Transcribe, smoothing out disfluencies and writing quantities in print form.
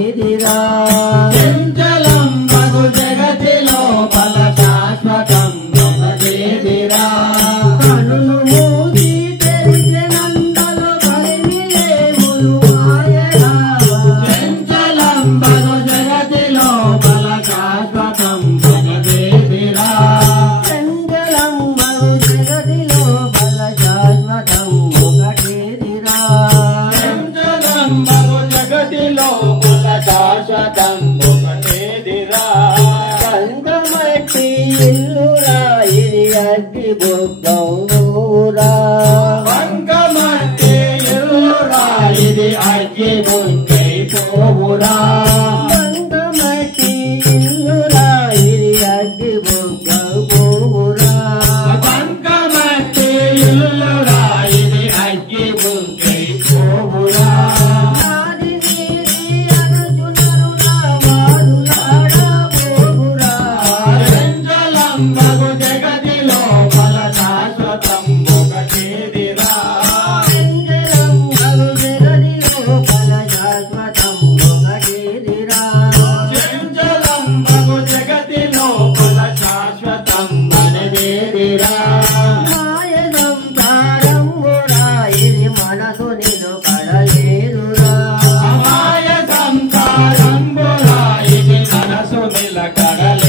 ఒకటిదిరా చంచలం మగు జగతి లోపల శాశ్వతం ఒకటిదిరా కనులు మూసి తెరిచినంతలో కలిమిలేములు మాయరా చంచలం మగు జగతి లోపల శాశ్వతం ఒకటిదిరా చంచలం మగు జగతి లోపల శాశ్వతం ఒకటిదిరా చంచలం మగు జగతి లోపల శాశ్వతం ఒకటిదిరా కందమట్టి ఇల్లురా ఇది అగ్గి బొగ్గవురా కందమట్టి ఇల్లురా ఇది అగ్గి బొగ్గై పోవురా కందమట్టి ఇల్లురా ఇది అగ్గి బొగ్గవురా కందమట్టి ఇల్లురా ఇది అగ్గి బొగ్గై పోవురా మగు జగతి లోపల శాశ్వతం ఒకటిదిరా చంచలం మగు జగతి లోపల శాశ్వతం ఒకటిదిరా చంచలం మగు జగతి లోపల శాశ్వతం మనదేదిరా మాయ సంసారంబురా ఇది మనసు నిలకడలేదురా మాయ సంసారంబురా ఇది మనసు నిలకడలేదురా